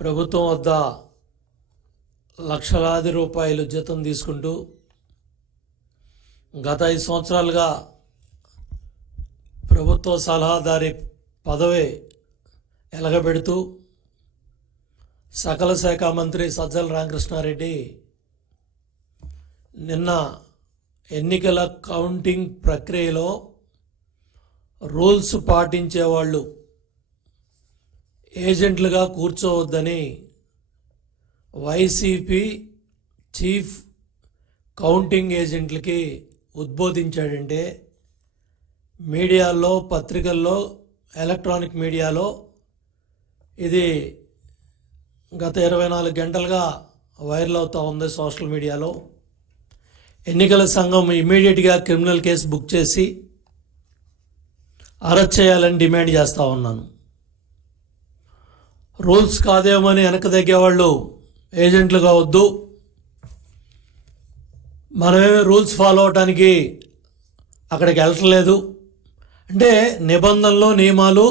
ప్రభుత్వం వద్ద లక్షలాది రూపాయలు జీతం తీసుకుంటూ గత 5 సంవత్సరాలుగా ప్రభుత్వ సలహాదారి పదవి ఎలగబెడుతూ సకల శాఖ మంత్రి సజ్జల రామకృష్ణారెడ్డి నిన్న ఎన్నికల కౌంటింగ్ ప్రక్రియలో రూల్స్ పాటించేవాళ్ళు ఏజెంట్లుగా కూర్చోవద్దని వైసీపీ చీఫ్ కౌంటింగ్ ఏజెంట్లకి ఉద్బోధించాడంటే మీడియాలో, పత్రికల్లో, ఎలక్ట్రానిక్ మీడియాలో ఇది గత 24 గంటలుగా వైరల్ అవుతూ ఉంది. సోషల్ మీడియాలో ఎన్నికల సంఘం ఇమ్మీడియట్గా క్రిమినల్ కేసు బుక్ చేసి అరెస్ట్ చేయాలని డిమాండ్ చేస్తూ ఉన్నాను. రూల్స్ కాదేమని వెనక తగ్గేవాళ్ళు ఏజెంట్లుగా వద్దు, మనమేమి రూల్స్ ఫాలో అవడానికి అక్కడికి వెళ్ళట్లేదు అంటే నిబంధనలు, నియమాలు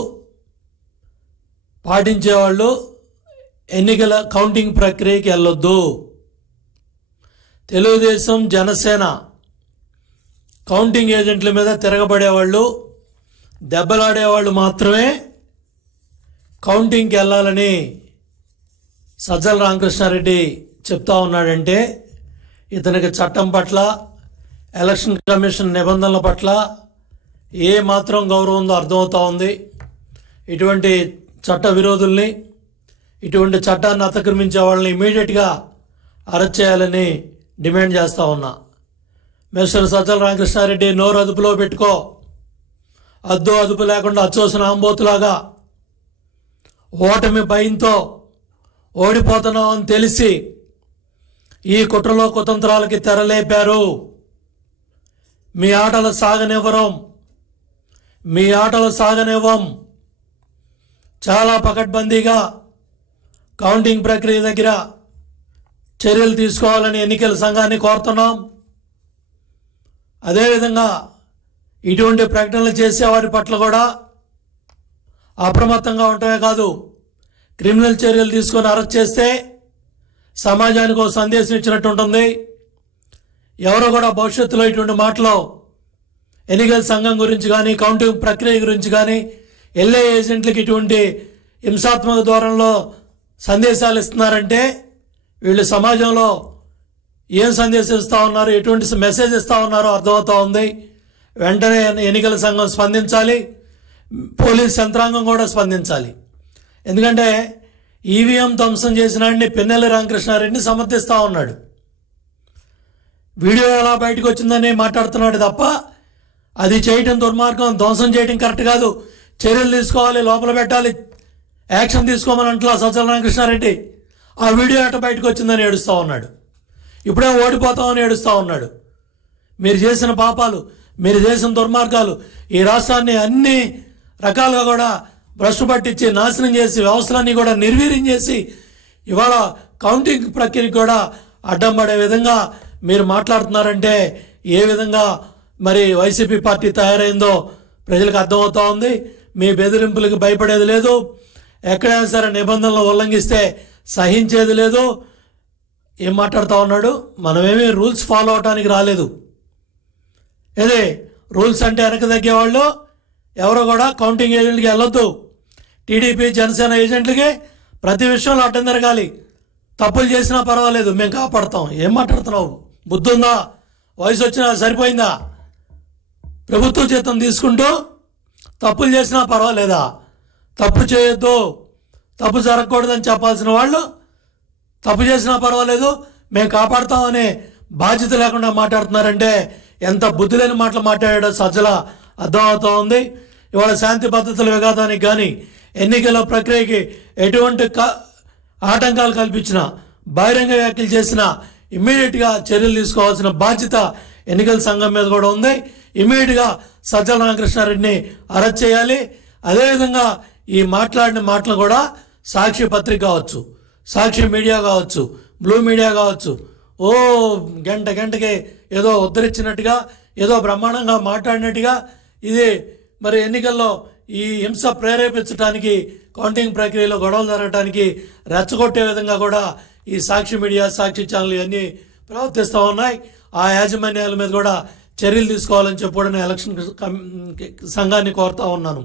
పాటించేవాళ్ళు ఎన్నికల కౌంటింగ్ ప్రక్రియకి వెళ్ళొద్దు. తెలుగుదేశం, జనసేన కౌంటింగ్ ఏజెంట్ల మీద తిరగబడేవాళ్ళు, దెబ్బలాడేవాళ్ళు మాత్రమే కౌంటింగ్కి వెళ్ళాలని సజ్జల రామకృష్ణారెడ్డి చెప్తా ఉన్నాడంటే ఇతనికి చట్టం పట్ల, ఎలక్షన్ కమిషన్ నిబంధనల పట్ల ఏ మాత్రం గౌరవం ఉందో అర్థమవుతూ ఉంది. ఇటువంటి చట్ట విరోధుల్ని, ఇటువంటి చట్టాన్ని అతిక్రమించే వాళ్ళని ఇమీడియట్గా అరెస్ట్ చేయాలని డిమాండ్ చేస్తూ ఉన్నా. మిస్టర్ సజ్జల రామకృష్ణారెడ్డి, నోరు అదుపులో పెట్టుకో. అదుపు లేకుండా అచ్చోసిన ఆంబోతులాగా ఓటమి భయంతో ఓడిపోతున్నాం అని తెలిసి ఈ కుట్రలో కుతంత్రాలకి తెరలేపారు. మీ ఆటలు సాగనివ్వం. చాలా పకడ్బందీగా కౌంటింగ్ ప్రక్రియ దగ్గర చర్యలు తీసుకోవాలని ఎన్నికల సంఘాన్ని కోరుతున్నాం. అదేవిధంగా ఇటువంటి ప్రకటనలు చేసేవారి పట్ల కూడా అప్రమత్తంగా ఉండటమే కాదు, క్రిమినల్ చర్యలు తీసుకొని అరెస్ట్ చేస్తే సమాజానికి ఒక సందేశం ఇచ్చినట్టు ఉంటుంది. ఎవరో కూడా భవిష్యత్తులో ఇటువంటి మాటలు ఎన్నికల సంఘం గురించి కానీ, కౌంటింగ్ ప్రక్రియ గురించి కానీ, ఎల్ఏ ఏజెంట్లకి ఇటువంటి హింసాత్మక ధోరణిలో సందేశాలు ఇస్తున్నారంటే వీళ్ళు సమాజంలో ఏం సందేశం ఇస్తూ ఉన్నారు, ఎటువంటి మెసేజ్ ఇస్తూ ఉన్నారో అర్థమవుతూ ఉంది. వెంటనే ఎన్నికల సంఘం స్పందించాలి, పోలీస్ యంత్రాంగం కూడా స్పందించాలి. ఎందుకంటే ఈవీఎం ధ్వంసం చేసినాడిని పిన్నెల్లి రామకృష్ణారెడ్డిని సమర్థిస్తూ ఉన్నాడు. వీడియో ఎలా బయటకు వచ్చిందని మాట్లాడుతున్నాడు తప్ప అది చేయటం దుర్మార్గం, ధ్వంసం చేయటం కరెక్ట్ కాదు, చర్యలు తీసుకోవాలి, లోపల పెట్టాలి, యాక్షన్ తీసుకోమని అంటలా సజ్జల రామకృష్ణారెడ్డి. ఆ వీడియో ఎట బయటకు వచ్చిందని ఏడుస్తూ ఉన్నాడు. ఇప్పుడే ఓడిపోతామని ఏడుస్తూ ఉన్నాడు. మీరు చేసిన పాపాలు, మీరు చేసిన దుర్మార్గాలు ఈ రాష్ట్రాన్ని అన్ని రకాలుగా కూడా భ్రష్టు పట్టించి నాశనం చేసి వ్యవస్థలన్నీ కూడా నిర్వీర్యం చేసి ఇవాళ కౌంటింగ్ ప్రక్రియకి కూడా అడ్డం పడే విధంగా మీరు మాట్లాడుతున్నారంటే ఏ విధంగా మరి వైసీపీ పార్టీ తయారైందో ప్రజలకు అర్థమవుతూ ఉంది. మీ బెదిరింపులకు భయపడేది లేదు, ఎక్కడైనా సరే నిబంధనలు ఉల్లంఘిస్తే సహించేది లేదు. ఏం మాట్లాడుతూ ఉన్నాడు? మనమేమీ రూల్స్ ఫాలో అవడానికి రాలేదు. ఏదే రూల్స్ అంటే వెనక తగ్గేవాళ్ళు ఎవరో కూడా కౌంటింగ్ ఏజెంట్కి వెళ్ళొద్దు. టీడీపీ, జనసేన ఏజెంట్లకి ప్రతి విషయంలో అడ్డం తిరగాలి. తప్పులు చేసినా పర్వాలేదు, మేము కాపాడుతాం. ఏం మాట్లాడుతున్నావు? బుద్ధి ఉందా? వయసు వచ్చినా సరిపోయిందా? ప్రభుత్వ జీతం తీసుకుంటూ తప్పులు చేసినా పర్వాలేదా? తప్పు చేయొద్దు, తప్పు జరగకూడదని చెప్పాల్సిన వాళ్ళు తప్పు చేసినా పర్వాలేదు, మేము కాపాడుతామనే బాధ్యత లేకుండా మాట్లాడుతున్నారంటే ఎంత బుద్ధి లేని మాటలు మాట్లాడాడో సజ్జల అర్థమవుతూ ఉంది. ఇవాళ శాంతి భద్రతల విఘాతానికి కానీ, ఎన్నికల ప్రక్రియకి ఎటువంటి ఆటంకాలు కల్పించినా, బహిరంగ వ్యాఖ్యలు చేసినా ఇమ్మీడియట్గా చర్యలు తీసుకోవాల్సిన బాధ్యత ఎన్నికల సంఘం మీద కూడా ఉంది. ఇమ్మీడియట్గా సజ్జల రామకృష్ణారెడ్డిని అరెస్ట్ చేయాలి. అదేవిధంగా ఈ మాట్లాడిన మాటలు కూడా సాక్షి పత్రిక కావచ్చు, సాక్షి మీడియా కావచ్చు, బ్లూ మీడియా కావచ్చు, గంటకి ఏదో ఉద్ధరించినట్టుగా, ఏదో బ్రహ్మాండంగా మాట్లాడినట్టుగా ఇది మరి ఎన్నికల్లో ఈ హింస ప్రేరేపించడానికి కౌంటింగ్ ప్రక్రియలో గొడవలు జరగడానికి రెచ్చగొట్టే విధంగా కూడా ఈ సాక్షి మీడియా, సాక్షి ఛానల్ ఇవన్నీ ప్రవర్తిస్తూ ఉన్నాయి. ఆ యాజమాన్యాల మీద కూడా చర్యలు తీసుకోవాలని చెప్పి కూడా నేను ఎలక్షన్ సంఘాన్ని కోరుతా ఉన్నాను.